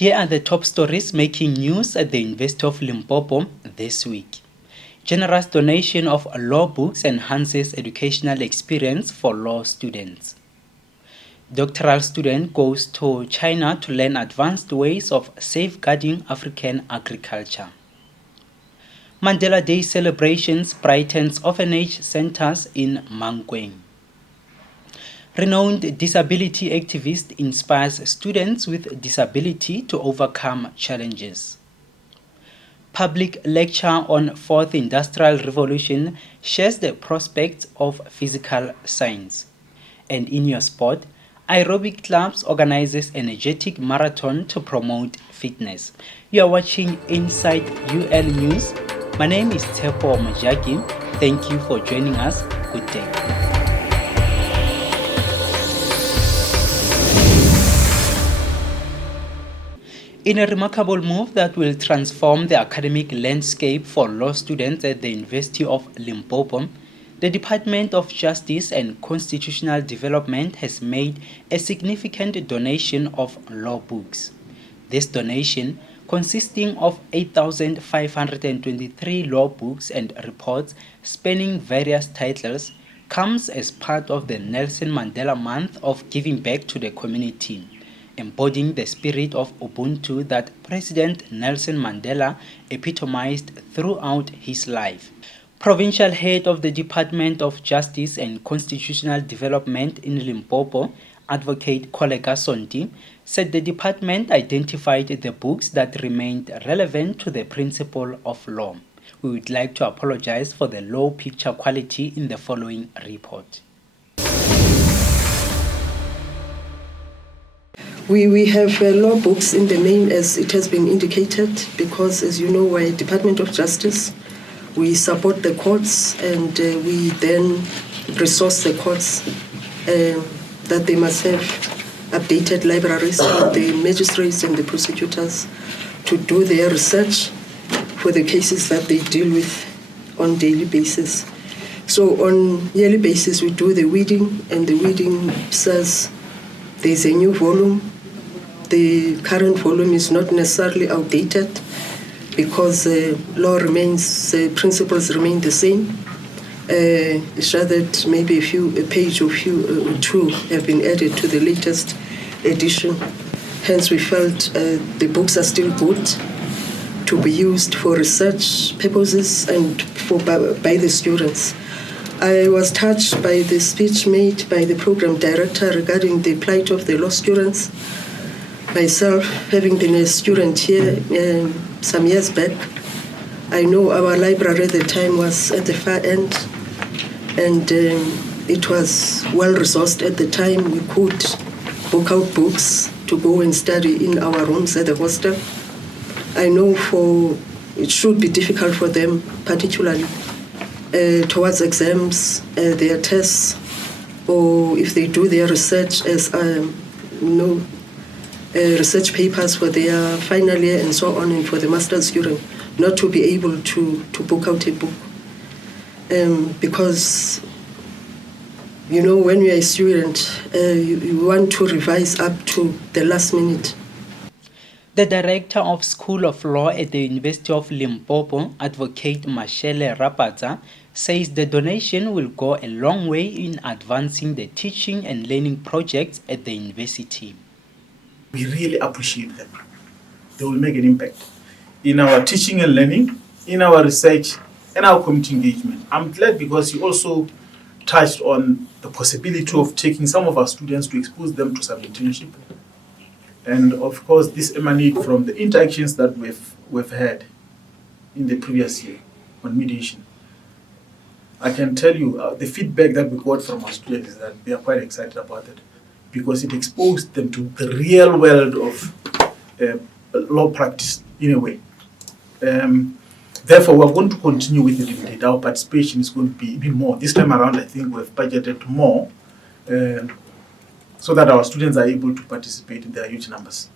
Here are the top stories making news at the University of Limpopo this week. Generous donation of law books enhances educational experience for law students. Doctoral student goes to China to learn advanced ways of safeguarding African agriculture. Mandela Day celebrations brightens orphanage centers in Mankweng. Renowned disability activist inspires students with disability to overcome challenges. Public lecture on Fourth Industrial Revolution shares the prospects of physical science. And in your sport, Aerobics Clubs organizes energetic marathon to promote fitness. You are watching Inside UL News. My name is Tepo Majaki. Thank you for joining us. Good day. In a remarkable move that will transform the academic landscape for law students at the University of Limpopo, the Department of Justice and Constitutional Development has made a significant donation of law books. This donation, consisting of 8,523 law books and reports spanning various titles, comes as part of the Nelson Mandela Month of giving back to the community, embodying the spirit of Ubuntu that President Nelson Mandela epitomized throughout his life. Provincial head of the Department of Justice and Constitutional Development in Limpopo, Advocate Koleka Sonti, said the department identified the books that remained relevant to the principle of law. We would like to apologize for the low picture quality in the following report. We have law books in the name, as it has been indicated, because, as you know, we're a Department of Justice. We support the courts, and we then resource the courts that they must have updated libraries for the magistrates and the prosecutors to do their research for the cases that they deal with on daily basis. So on yearly basis, we do the weeding, and the weeding says there's a new volume. The current volume is not necessarily outdated because law remains, principles remain the same. It's rather that maybe a page or two have been added to the latest edition. Hence, we felt the books are still good to be used for research purposes and by the students. I was touched by the speech made by the program director regarding the plight of the law students. Myself, having been a student here some years back, I know our library at the time was at the far end, and it was well resourced at the time. We could book out books to go and study in our rooms at the hostel. I know it should be difficult for them, particularly towards exams, their tests, or if they do their research as research papers for their final year and so on, and for the master's student, not to be able to book out a book. Because, you know, when you're a student, you want to revise up to the last minute. The director of School of Law at the University of Limpopo, Advocate Mashele Rapata, says the donation will go a long way in advancing the teaching and learning projects at the university. We really appreciate them. They will make an impact in our teaching and learning, in our research, and our community engagement. I'm glad because you also touched on the possibility of taking some of our students to expose them to some internship. And of course, this emanates from the interactions that we've had in the previous year on mediation. I can tell you the feedback that we got from our students is that they are quite excited about it because it exposed them to the real world of law practice in a way. Therefore, we're going to continue with it. Our participation is going to be even more. This time around, I think we've budgeted more so that our students are able to participate in their huge numbers.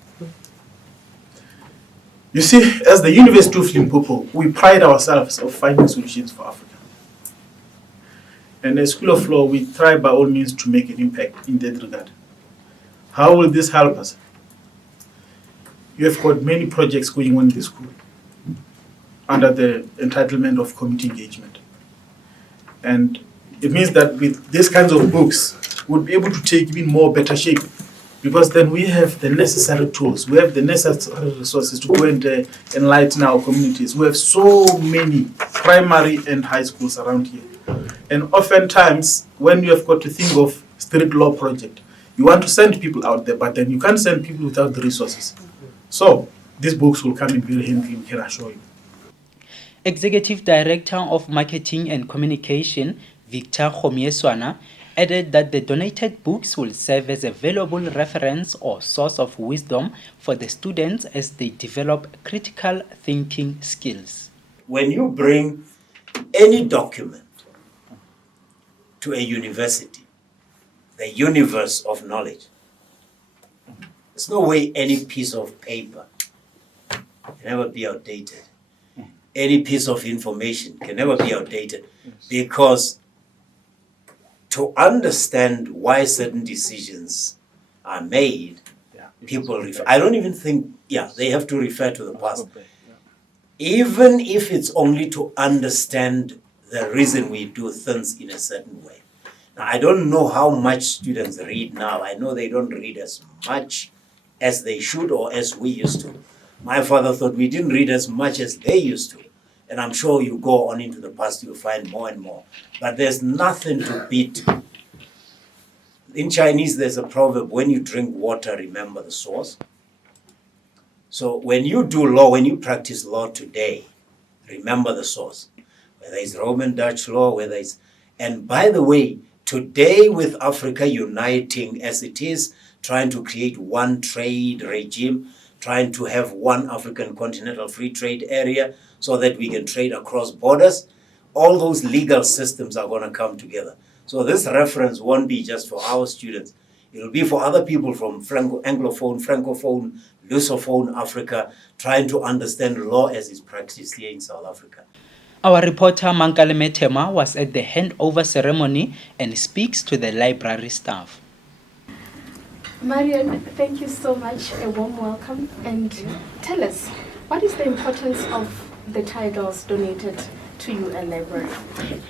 You see, as the University of Limpopo, we pride ourselves of finding solutions for Africa. And as School of Law, we try by all means to make an impact in that regard. How will this help us? you have got many projects going on in the school under the entitlement of community engagement. And it means that with these kinds of books, we'll be able to take even more better shape, because then we have the necessary tools, we have the necessary resources to go and enlighten our communities. We have so many primary and high schools around here. And oftentimes, when you have got to think of strict law project, you want to send people out there, but then you can't send people without the resources. So these books will come in very handy, we can assure you. Executive Director of Marketing and Communication, Victor Khomieswana, added that the donated books will serve as a valuable reference or source of wisdom for the students as they develop critical thinking skills. When you bring any document to a university, the universe of knowledge, there's no way any piece of paper can ever be outdated. Any piece of information can never be outdated, because to understand why certain decisions are made, people refer. I don't even think, they have to refer to the past. Even if it's only to understand the reason we do things in a certain way. Now, I don't know how much students read now. I know they don't read as much as they should or as we used to. My father thought we didn't read as much as they used to. And I'm sure you go on into the past, you'll find more and more. But there's nothing to beat. In Chinese, there's a proverb, when you drink water, remember the source. So when you do law, when you practice law today, remember the source. Whether it's Roman Dutch law, whether it's... And by the way, today with Africa uniting as it is, trying to create one trade regime, trying to have one African continental free trade area so that we can trade across borders, all those legal systems are going to come together. So this reference won't be just for our students. It'll be for other people from Anglophone, Francophone, Lusophone Africa, trying to understand law as it's practiced here in South Africa. Our reporter Mankale Metema was at the handover ceremony and speaks to the library staff. Marian, thank you so much. A warm welcome. And tell us, what is the importance of the titles donated to you and library?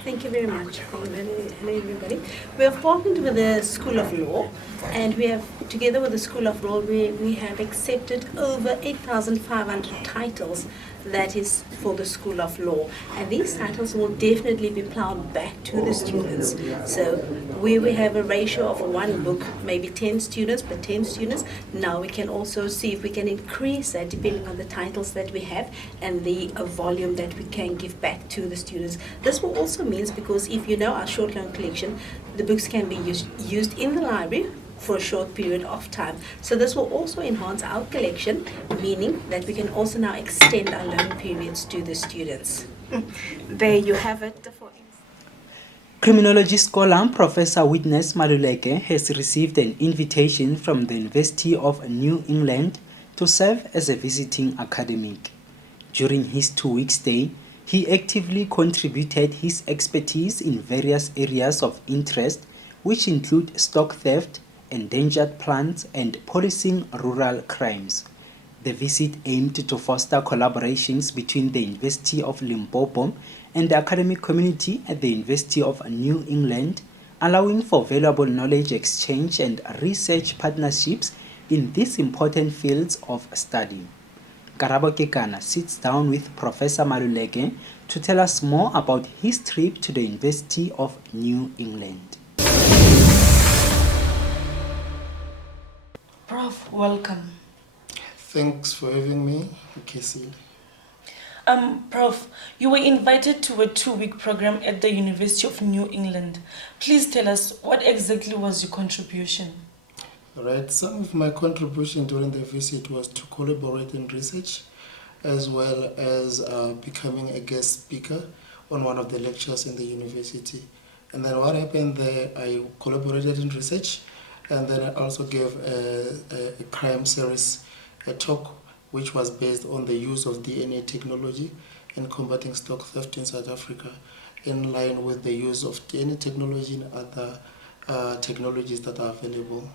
Thank you very much. Hello, everybody. We have partnered with the School of Law, and we have, together with the School of Law, we have accepted over 8,500 titles. That is for the School of Law, and these titles will definitely be plowed back to the students. So we have a ratio of one book, maybe 10 students, but 10 students. Now we can also see if we can increase that depending on the titles that we have and the volume that we can give back to the students. This will also mean, because if you know our short loan collection, the books can be used in the library for a short period of time. So this will also enhance our collection, meaning that we can also now extend our loan periods to the students. There you have it. Criminology scholar Professor Witness Maluleke has received an invitation from the University of New England to serve as a visiting academic. During his 2-week stay, he actively contributed his expertise in various areas of interest, which include stock theft, endangered plants, and policing rural crimes. The visit aimed to foster collaborations between the University of Limpopo and the academic community at the University of New England, allowing for valuable knowledge exchange and research partnerships in these important fields of study. Karabo Kekana sits down with Professor Maluleke to tell us more about his trip to the University of New England. Prof, welcome. Thanks for having me, Casey. Prof, you were invited to a 2-week program at the University of New England. Please tell us, what exactly was your contribution? Right, some of my contribution during the visit was to collaborate in research, as well as becoming a guest speaker on one of the lectures in the university. And then what happened there, I collaborated in research, and then I also gave a crime series, a talk which was based on the use of DNA technology in combating stock theft in South Africa, in line with the use of DNA technology and other technologies that are available.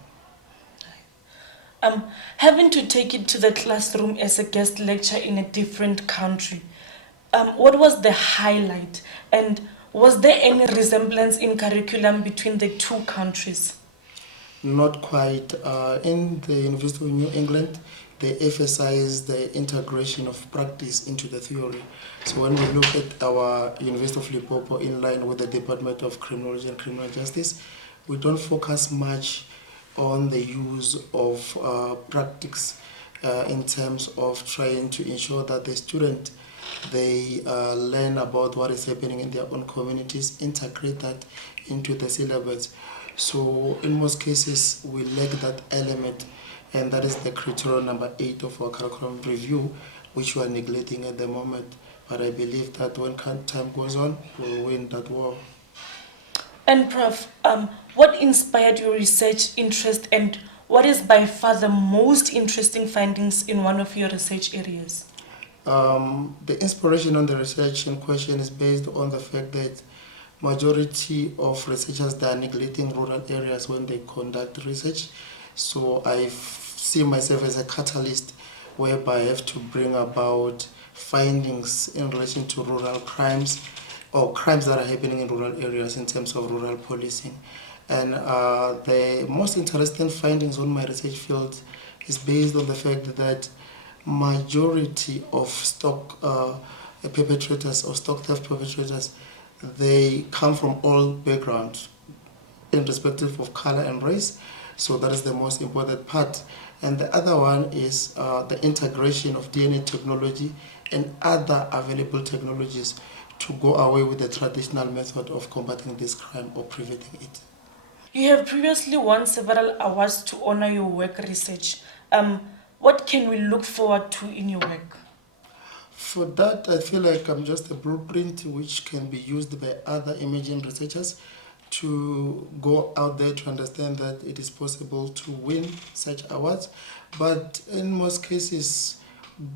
Having to take it to the classroom as a guest lecturer in a different country, what was the highlight, and was there any resemblance in curriculum between the two countries? Not quite. In the University of New England, they emphasize the integration of practice into the theory. So when we look at our University of Limpopo in line with the Department of Criminology and Criminal Justice, we don't focus much on the use of practice in terms of trying to ensure that the student they learn about what is happening in their own communities, integrate that into the syllabus. So in most cases, we lack that element, and that is the criterion number 8 of our curriculum review, which we are neglecting at the moment. But I believe that when time goes on, we'll win that war. And Prof, what inspired your research interest, and what is by far the most interesting findings in one of your research areas? The inspiration on the research in question is based on the fact that majority of researchers they are neglecting rural areas when they conduct research. So I see myself as a catalyst whereby I have to bring about findings in relation to rural crimes or crimes that are happening in rural areas in terms of rural policing. And the most interesting findings on my research field is based on the fact that majority of stock perpetrators or stock theft perpetrators, they come from all backgrounds irrespective of color and race. So that is the most important part. And the other one is the integration of DNA technology and other available technologies to go away with the traditional method of combating this crime or preventing it. You have previously won several awards to honor your work research. What can we look forward to in your work? For that, I feel like I'm just a blueprint which can be used by other emerging researchers to go out there to understand that it is possible to win such awards. But in most cases,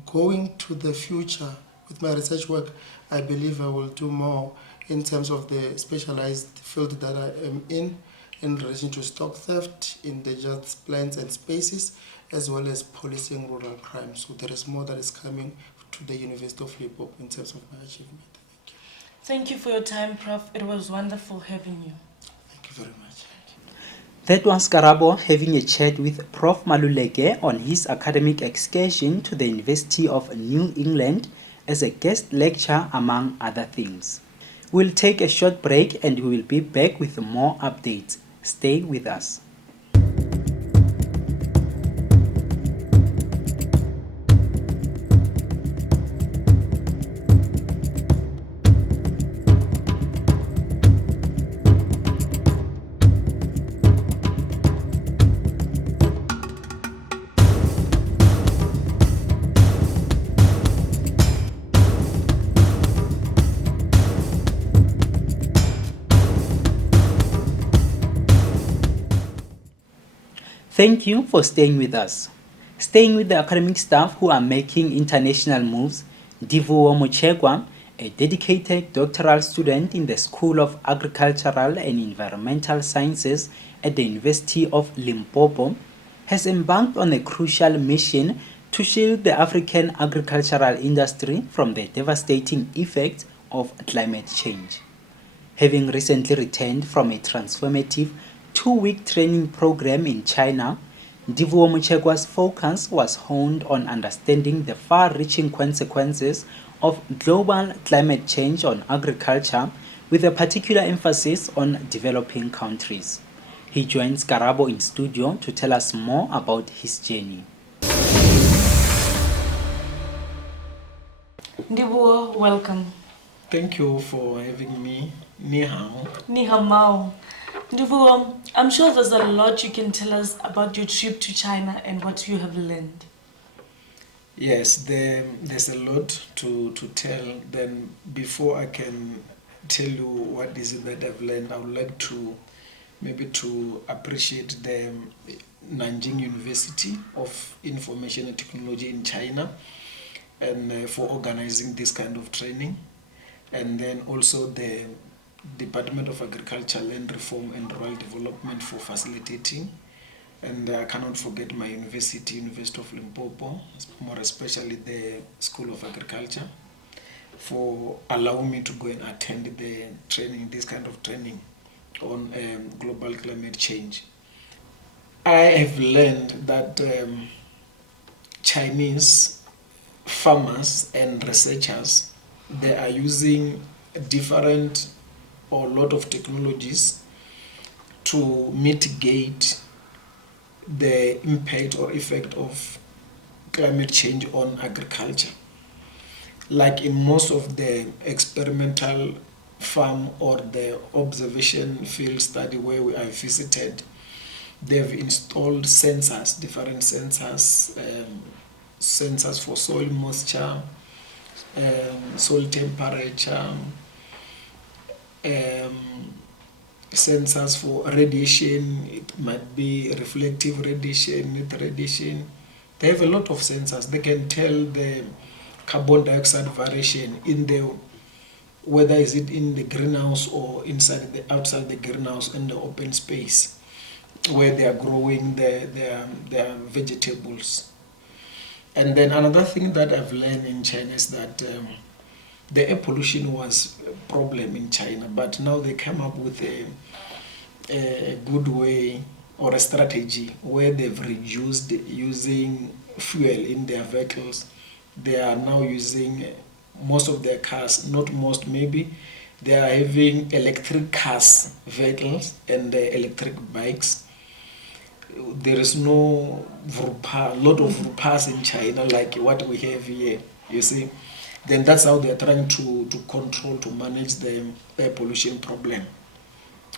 going to the future with my research work, I believe I will do more in terms of the specialized field that I am in relation to stock theft, endangered plants and species, as well as policing rural crime. So there is more that is coming to the University of Limpopo in terms of my achievement. Thank you. Thank you for your time, Prof. It was wonderful having you. Thank you very much. That was Karabo having a chat with Prof. Maluleke on his academic excursion to the University of New England as a guest lecturer, among other things. We'll take a short break and we will be back with more updates. Stay with us. Thank you for staying with us. Staying with the academic staff who are making international moves, Divuo Mochegwa, a dedicated doctoral student in the School of Agricultural and Environmental Sciences at the University of Limpopo, has embarked on a crucial mission to shield the African agricultural industry from the devastating effects of climate change. Having recently returned from a transformative 2-week training program in China, Divuo Mochegwa's focus was honed on understanding the far-reaching consequences of global climate change on agriculture, with a particular emphasis on developing countries. He joins Karabo in studio to tell us more about his journey. Divuo, welcome. Thank you for having me. Ni hao. Ni hao mao. Divuo, I'm sure there's a lot you can tell us about your trip to China and what you have learned. Yes, there's a lot to tell. Then before I can tell you what is it that I've learned, I would like to appreciate the Nanjing University of Information and Technology in China and for organizing this kind of training, and then also the Department of Agriculture, Land Reform and Rural Development for facilitating And I cannot forget my university, University of Limpopo, more especially the School of Agriculture, for allowing me to go and attend the training, this kind of training on global climate change. I have learned that Chinese farmers and researchers, they are using different or a lot of technologies to mitigate the impact or effect of climate change on agriculture. Like in most of the experimental farm or the observation field study where I visited, they've installed sensors, different sensors, sensors for soil moisture, soil temperature, sensors for radiation. It might be reflective radiation, net radiation. They have a lot of sensors. They can tell the carbon dioxide variation in the, whether is it in the greenhouse or inside the outside the greenhouse in the open space where they are growing their vegetables. And then another thing that I've learned in China is that the air pollution was a problem in China, but now they came up with a good way or a strategy where they've reduced using fuel in their vehicles. They are now using most of their cars, not most maybe, they are having electric cars, vehicles, and electric bikes. There is no lot of vrupas in China like what we have here, you see. Then that's how they are trying to control, to manage the air pollution problem.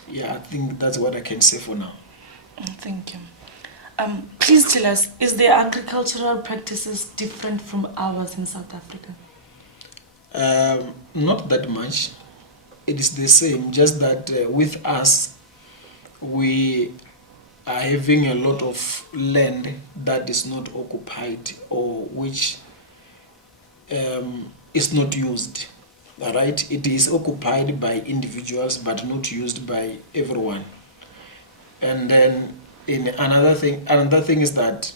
Yeah, I think that's what I can say for now. Thank you. Please tell us, is their agricultural practices different from ours in South Africa? Not that much. It is the same, just that with us, we are having a lot of land that is not occupied or which is not used. All right, it is occupied by individuals but not used by everyone. And then another thing is that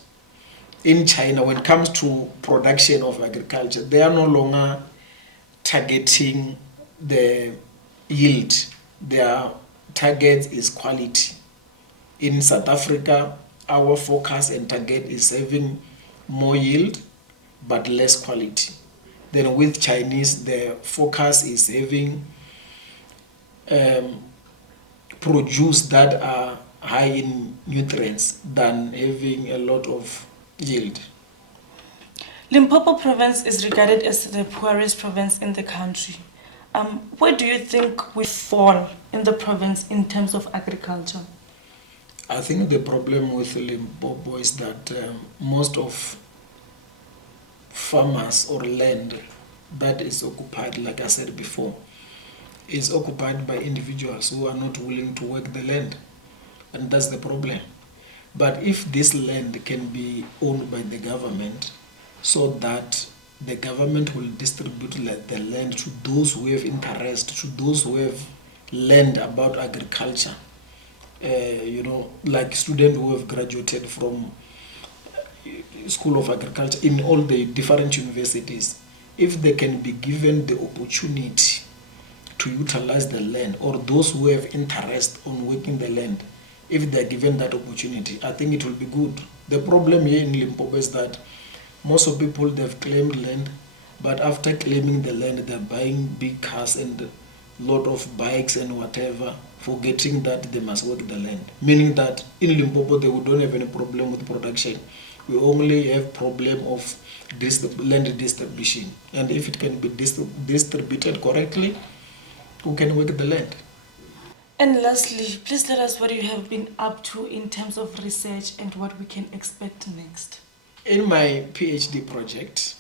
in China, when it comes to production of agriculture, they are no longer targeting the yield. Their target is quality. In South Africa, our focus and target is having more yield but less quality. Then with Chinese, the focus is having produce that are high in nutrients than having a lot of yield. Limpopo province is regarded as the poorest province in the country. Where do you think we fall in the province in terms of agriculture? I think the problem with Limpopo is that most of farmers or land that is occupied, like I said before, is occupied by individuals who are not willing to work the land. And that's the problem. But if this land can be owned by the government, so that the government will distribute the land to those who have interest, to those who have learned about agriculture, like students who have graduated from School of Agriculture in all the different universities, if they can be given the opportunity to utilize the land, or those who have interest on working the land, if they're given that opportunity, I think it will be good. The problem here in Limpopo is that most of people, they've claimed land, but after claiming the land, they're buying big cars and a lot of bikes and whatever, forgetting that they must work the land. Meaning that in Limpopo, they don't have any problem with production. We only have problem of land distribution. And if it can be distributed correctly, who can work the land? And lastly, please tell us what you have been up to in terms of research and what we can expect next. In my PhD project,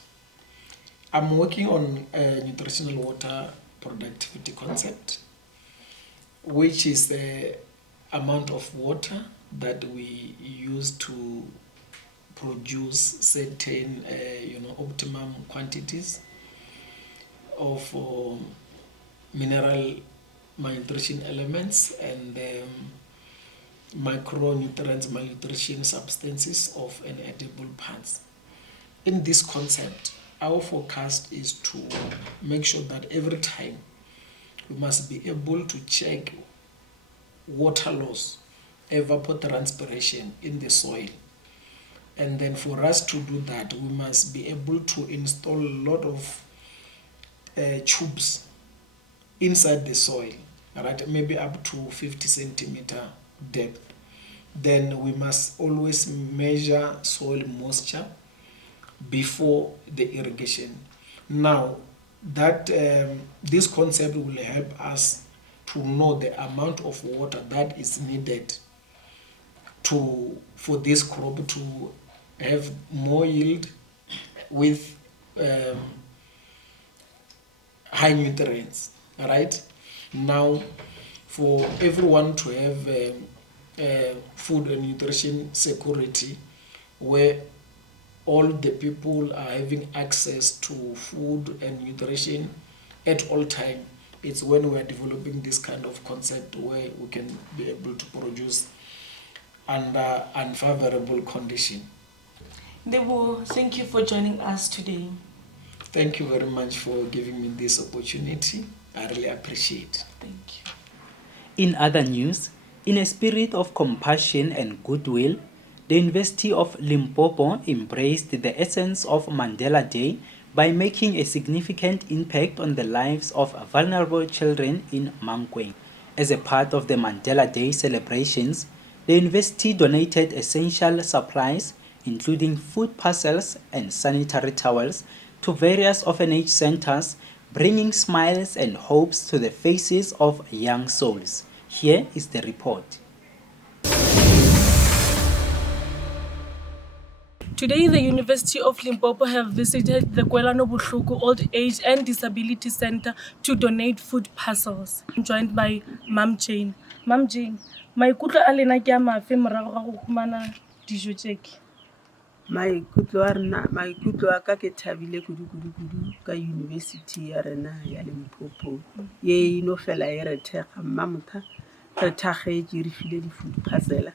I'm working on a nutritional water productivity concept, which is the amount of water that we use to produce certain optimum quantities of mineral nutrition elements and micronutrients, malnutrition substances of an edible parts. In this concept, our forecast is to make sure that every time we must be able to check water loss, evapotranspiration in the soil. And then for us to do that, we must be able to install a lot of tubes inside the soil, right? Maybe up to 50 centimeter depth. Then we must always measure soil moisture before the irrigation. Now, that this concept will help us to know the amount of water that is needed for this crop to have more yield with high nutrients, right? Now, for everyone to have food and nutrition security, where all the people are having access to food and nutrition at all time, it's when we're developing this kind of concept where we can be able to produce under unfavorable condition. Debo, thank you for joining us today. Thank you very much for giving me this opportunity. I really appreciate it. Thank you. In other news, in a spirit of compassion and goodwill, the University of Limpopo embraced the essence of Mandela Day by making a significant impact on the lives of vulnerable children in Mankweng. As a part of the Mandela Day celebrations, the university donated essential supplies, including food parcels and sanitary towels, to various orphanage centers, bringing smiles and hopes to the faces of young souls. Here is the report. Today, the University of Limpopo have visited the Kwelano Buhluku Old Age and Disability Center to donate food parcels. I'm joined by Mam Jane. Mam Jane, maikutlo a lena ke a mafe morago ga go fumana dijo tseke? maikutlo a ka ke thabile kudu ka university ya rena ya Limpopo ye ino fela e re thega mmamotha re thagetse re file di-food parcela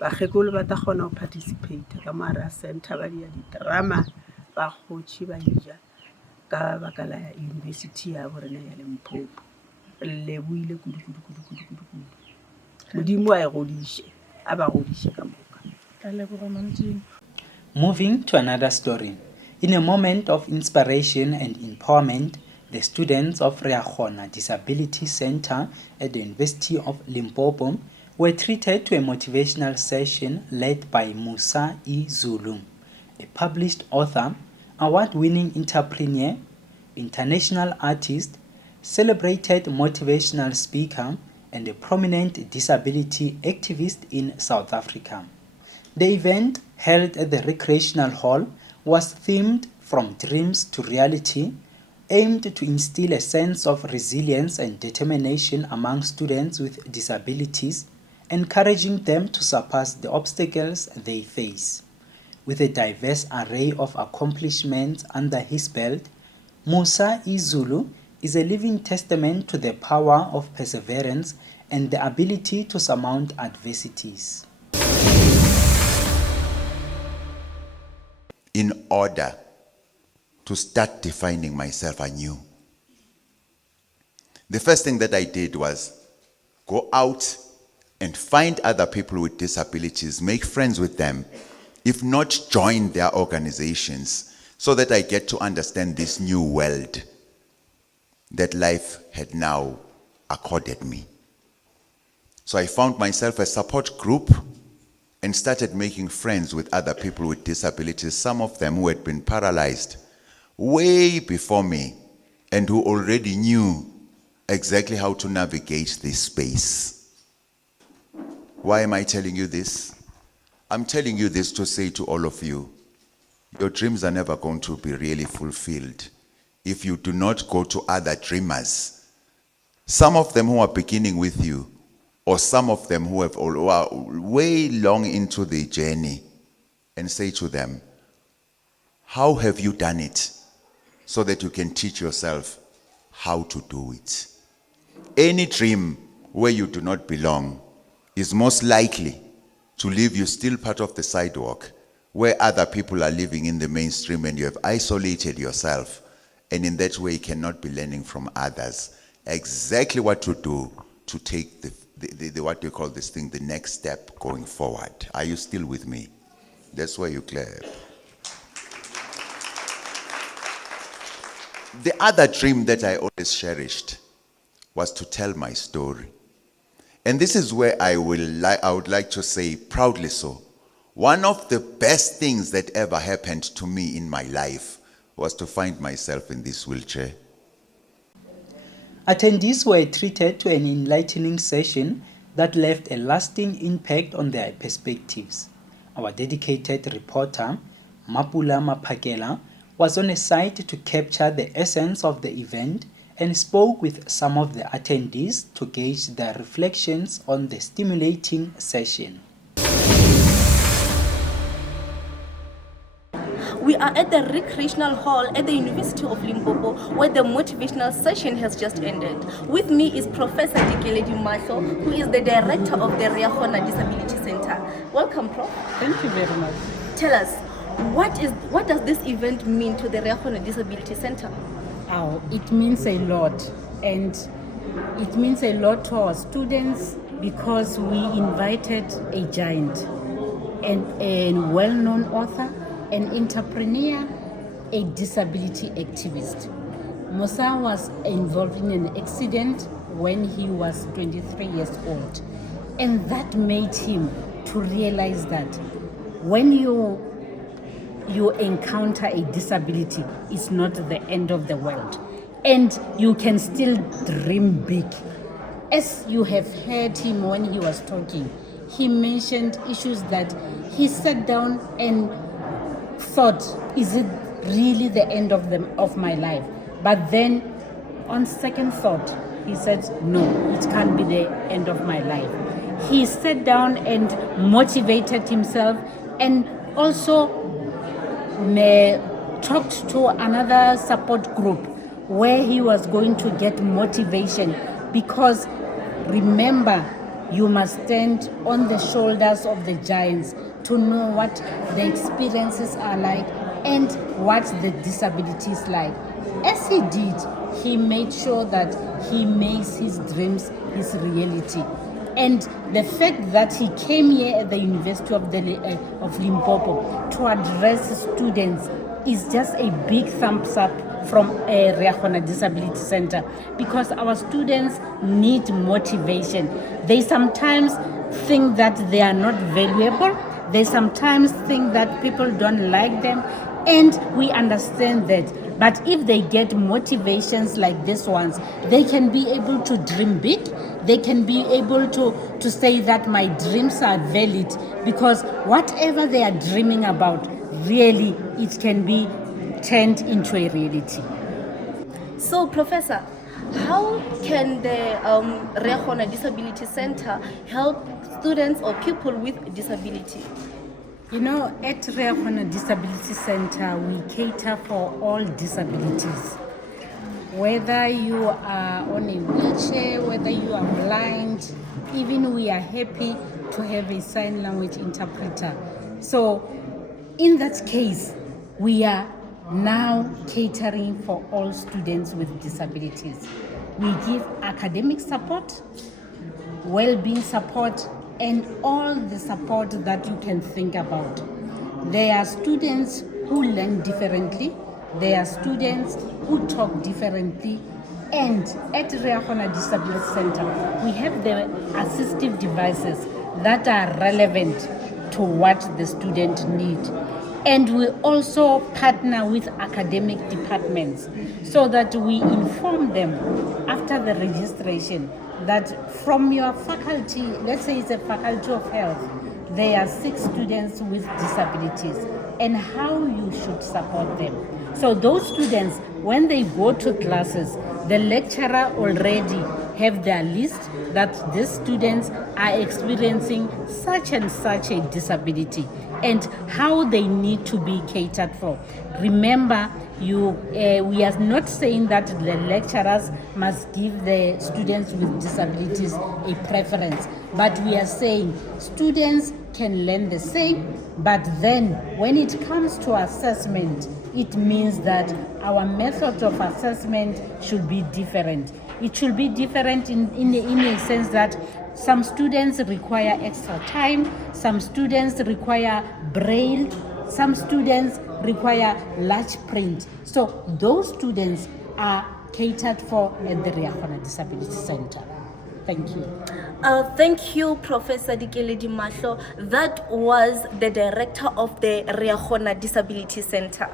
bagekolo ba ta kgona go participate ka mara center ba dia di-drama ba gotši ba ija ka baka la university ya borena ya Limpopo re leboile kudu modimo a e godiše a ba godiše ka moka. Ka leboga Mam Jane. Moving to another story. In a moment of inspiration and empowerment, the students of Reakgona Disability Center at the University of Limpopo were treated to a motivational session led by Musa E Zulu, a published author, award-winning entrepreneur, international artist, celebrated motivational speaker, and a prominent disability activist in South Africa. The event, held at the Recreational Hall, was themed From Dreams to Reality, aimed to instill a sense of resilience and determination among students with disabilities, encouraging them to surpass the obstacles they face. With a diverse array of accomplishments under his belt, Musa E Zulu is a living testament to the power of perseverance and the ability to surmount adversities. In order to start defining myself anew, the first thing that I did was go out and find other people with disabilities, make friends with them, if not join their organizations, so that I get to understand this new world that life had now accorded me. So I found myself a support group and started making friends with other people with disabilities, some of them who had been paralyzed way before me and who already knew exactly how to navigate this space. Why am I telling you this? I'm telling you this to say to all of you, your dreams are never going to be really fulfilled if you do not go to other dreamers. Some of them who are beginning with you, or some of them who are way long into the journey, and say to them, how have you done it? So that you can teach yourself how to do it. Any dream where you do not belong, is most likely to leave you still part of the sidewalk where other people are living in the mainstream, and you have isolated yourself, and in that way you cannot be learning from others exactly what to do to take the what do you call this thing, the next step going forward. Are you still with me? That's why you clap. The other dream that I always cherished was to tell my story. And this is where I would like to say proudly so, one of the best things that ever happened to me in my life was to find myself in this wheelchair. Attendees were treated to an enlightening session that left a lasting impact on their perspectives. Our dedicated reporter, Mapula Mapakela, was on a site to capture the essence of the event and spoke with some of the attendees to gauge their reflections on the stimulating session. We are at the recreational hall at the University of Limpopo, where the motivational session has just ended. With me is Professor Dikeledi Mahlo, who is the director of the Reagona Disability Center. Welcome, Prof. Thank you very much. Tell us, what does this event mean to the Reagona Disability Center? Oh, it means a lot, and it means a lot to our students because we invited a giant and a well-known author, an entrepreneur, a disability activist. Musa was involved in an accident when he was 23 years old, and that made him to realize that when you encounter a disability, it's not the end of the world, and you can still dream big. As you have heard him when he was talking, he mentioned issues that he sat down and thought, is it really the end of my life? But then on second thought, he said, no, it can't be the end of my life. He sat down and motivated himself, and also talked to another support group where he was going to get motivation, because remember, you must stand on the shoulders of the giants to know what the experiences are like and what the disability is like. As he did, he made sure that he makes his dreams his reality. And the fact that he came here at the University of Limpopo to address students is just a big thumbs up from Reagona Disability Center, because our students need motivation. They sometimes think that they are not valuable. They sometimes think that people don't like them, and we understand that. But if they get motivations like this ones, they can be able to dream big. They can be able to say that my dreams are valid, because whatever they are dreaming about, really, it can be turned into a reality. So, Professor, how can the Reagona Disability Center help students or people with disability? You know, at Reagona Disability Center, we cater for all disabilities. Whether you are on a wheelchair, whether you are blind, even we are happy to have a sign language interpreter. So, in that case, we are now catering for all students with disabilities. We give academic support, well-being support, and all the support that you can think about. There are students who learn differently. There are students who talk differently. And at Reagona Disability Center, we have the assistive devices that are relevant to what the student needs. And we also partner with academic departments so that we inform them after the registration that from your faculty, let's say it's a faculty of health, there are 6 students with disabilities and how you should support them. So those students, when they go to classes, the lecturer already have their list that these students are experiencing such and such a disability and how they need to be catered for. Remember, we are not saying that the lecturers must give the students with disabilities a preference, but we are saying students can learn the same, but then when it comes to assessment, it means that our method of assessment should be different. It should be different in a sense that some students require extra time, some students require braille, some students require large print. So those students are catered for at the Riahona Disability Center. Thank you. Thank you, Professor Dikeledi Mahlo. That was the director of the Riahona Disability Center.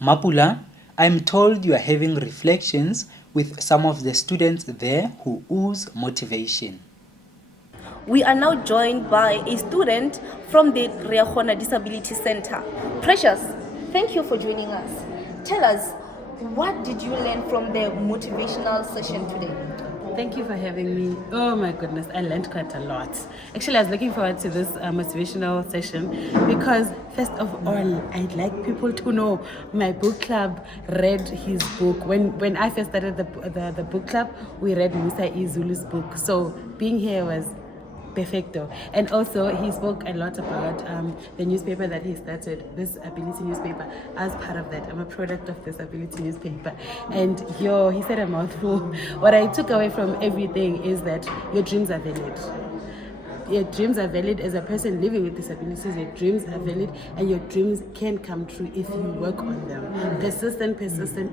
Mapula, I'm told you are having reflections with some of the students there who ooze motivation. We are now joined by a student from the Riahona Disability Center. Precious, thank you for joining us. Tell us, what did you learn from the motivational session today? Thank you for having me. Oh my goodness, I learned quite a lot. Actually, I was looking forward to this motivational session because, first of all, I'd like people to know my book club read his book. When I first started the book club, we read Musa E Zulu's book. So being here was perfecto. And also, he spoke a lot about the newspaper that he started, this ability newspaper. As part of that, I'm a product of this ability newspaper. And he said a mouthful. What I took away from everything is that your dreams are valid. Your dreams are valid as a person living with disabilities. Your dreams are valid, and your dreams can come true if you work on them. Persistent,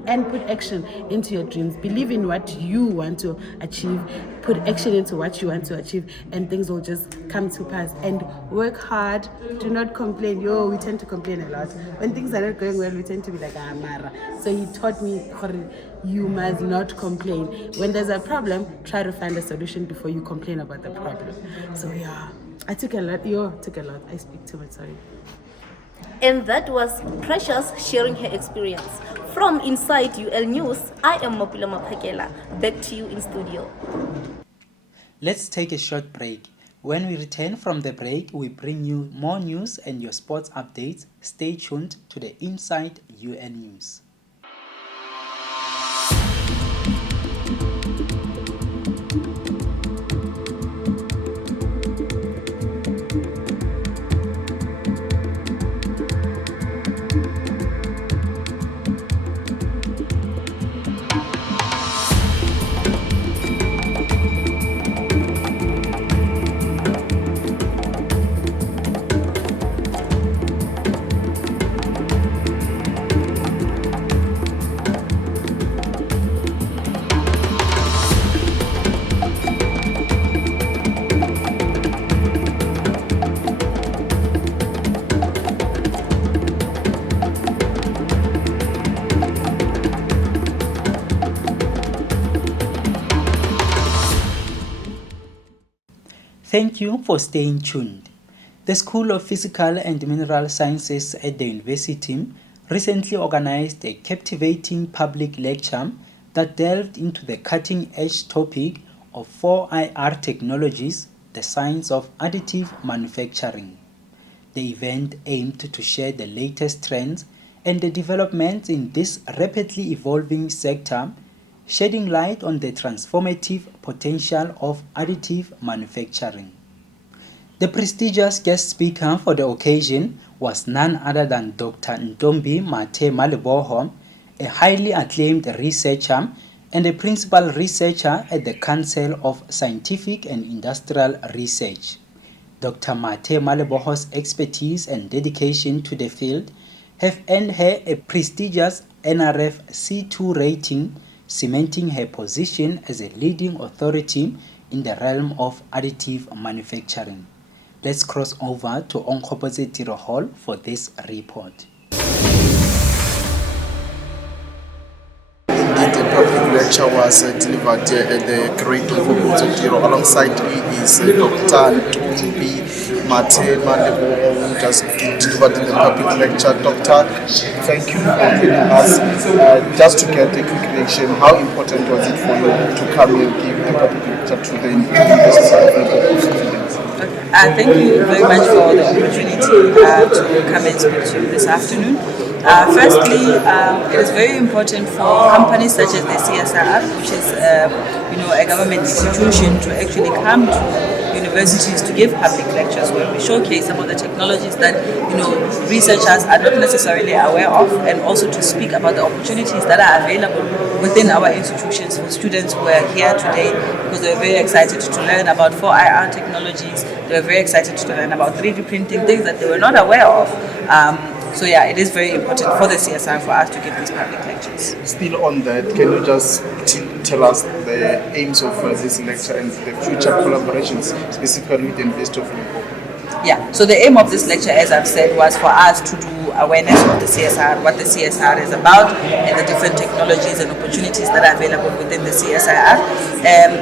and put action into your dreams. Believe in what you want to achieve. Put action into what you want to achieve, and things will just come to pass. And work hard. Do not complain. We tend to complain a lot. When things are not going well, we tend to be like, Mara. So he taught me, you must not complain. When there's a problem, try to find a solution before you complain about the problem. So I took a lot. I speak too much, sorry. And that was Precious sharing her experience. From Inside UL News, I am Mapula Maphakela. Back to you in studio. Let's take a short break. When we return from the break, we bring you more news and your sports updates. Stay tuned to the Inside UL News. Thank you for staying tuned. The School of Physical and Mineral Sciences at the university recently organized a captivating public lecture that delved into the cutting-edge topic of 4IR technologies, the science of additive manufacturing. The event aimed to share the latest trends and the developments in this rapidly evolving sector, shedding light on the transformative potential of additive manufacturing. The prestigious guest speaker for the occasion was none other than Dr. Ntombi Mate Maleboho, a highly acclaimed researcher and a principal researcher at the Council of Scientific and Industrial Research. Dr. Mate Maleboho's expertise and dedication to the field have earned her a prestigious NRF C2 rating, cementing her position as a leading authority in the realm of additive manufacturing. Let's cross over to Onkgopotse Tiro Hall for this report. Indeed, a public lecture was delivered at the Great Limpopo alongside me is Dr. Ntombi Matema who just delivered the public lecture. Doctor, thank you for joining us. Just to get a quick reaction, how important was it for you to come and give the public lecture to the University of Limpopo students? Thank you very much for the opportunity to come and speak to you this afternoon. Firstly, it is very important for companies such as the CSR, which is a government institution, to actually come to universities to give public lectures where we showcase some of the technologies that researchers are not necessarily aware of, and also to speak about the opportunities that are available within our institutions for students who are here today, because they are very excited to learn about 4IR technologies. They are very excited to learn about 3D printing, things that they were not aware of. So yeah, it is very important for the CSR for us to give these public lectures. Still on that, can you just tell us the aims of this lecture and the future collaborations, specifically with the University of Limpopo? Yeah, so the aim of this lecture, as I've said, was for us to do awareness of the CSR, what the CSR is about, and the different technologies and opportunities that are available within the CSIR.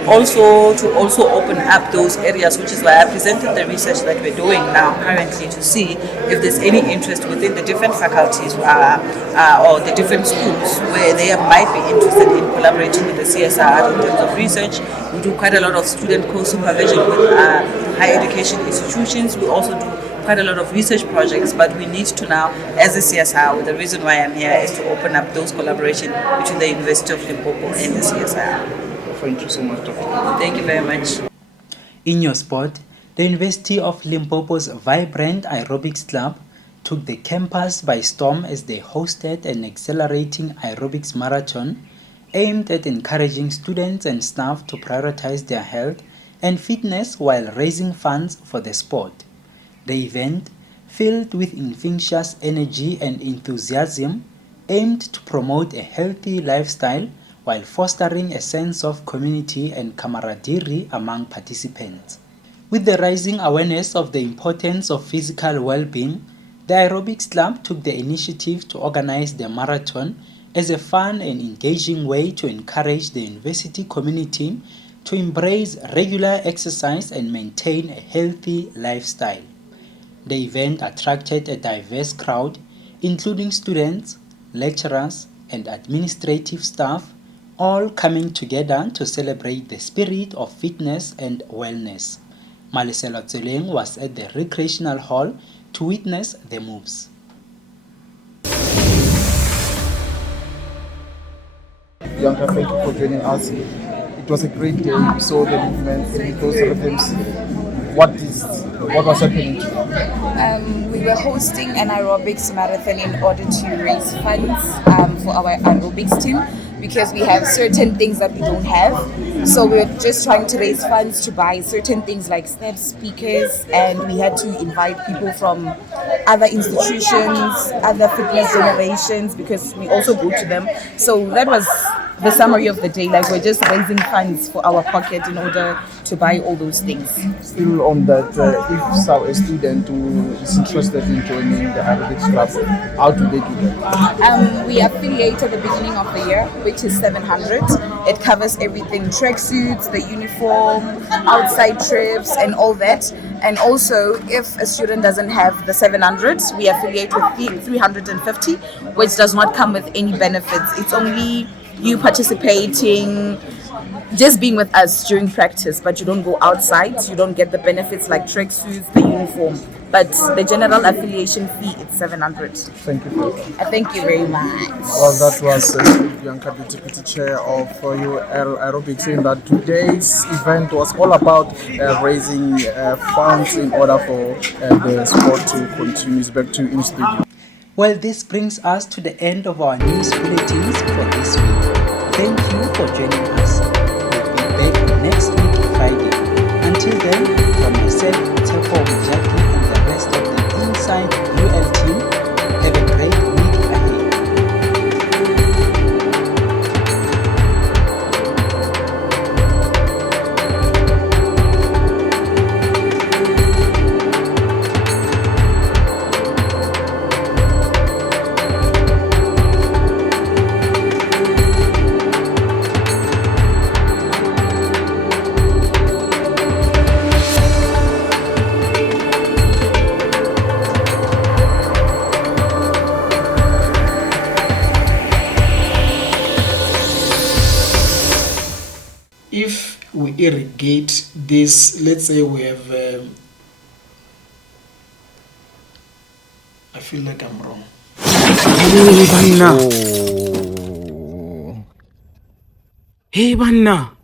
Also to open up those areas, which is why I presented the research that we're doing now currently, to see if there's any interest within the different faculties or the different schools where they might be interested in collaborating with the CSR in terms of research. We do quite a lot of student co-supervision with higher education institutions. We also do quite a lot of research projects, but we need to now, as a CSR, the reason why I'm here is to open up those collaboration between the University of Limpopo and the CSR. Thank you so much, Doctor. Thank you very much. In your sport, the University of Limpopo's vibrant aerobics club took the campus by storm as they hosted an exhilarating aerobics marathon aimed at encouraging students and staff to prioritize their health and fitness while raising funds for the sport. The event, filled with infectious energy and enthusiasm, aimed to promote a healthy lifestyle while fostering a sense of community and camaraderie among participants. With the rising awareness of the importance of physical well-being, the Aerobics Club took the initiative to organize the marathon as a fun and engaging way to encourage the university community to embrace regular exercise and maintain a healthy lifestyle. The event attracted a diverse crowd, including students, lecturers, and administrative staff, all coming together to celebrate the spirit of fitness and wellness. Malisela Tseleng was at the recreational hall to witness the moves. Bianca, thank you for joining us. It was a great day. We saw the movements, those rhythms. What was happening today? We were hosting an aerobics marathon in order to raise funds for our aerobics team, because we have certain things that we don't have. So we're just trying to raise funds to buy certain things like steps, speakers, and we had to invite people from other institutions, other fitness generations, because we also go to them. So that was the summary of the day. Like, we're just raising funds for our pocket in order to buy all those things. Still on that, if a student who is interested in joining the aerobics club, how do they do that? We affiliate at the beginning of the year, which is 700. It covers everything: tracksuits, the uniform, outside trips, and all that. And also, if a student doesn't have the 700, we affiliate with 350, which does not come with any benefits. It's only you participating, just being with us during practice, but you don't go outside. You don't get the benefits like tracksuits, the uniform. But the general affiliation fee is 700. Thank you. Thank you very much. Well, that was Bianca, the Deputy Chair of Aerobics, saying that today's event was all about raising funds in order for the sport to continue. Back to in studio. Well, this brings us to the end of our news bulletins for this week. Thank you for joining us. We'll be back next week, Friday. Until then, from myself, Tefo Mujaki, and the rest of the Inside UL team, have a great irrigate this. Let's say we have, I feel like I'm wrong. Hey, banna.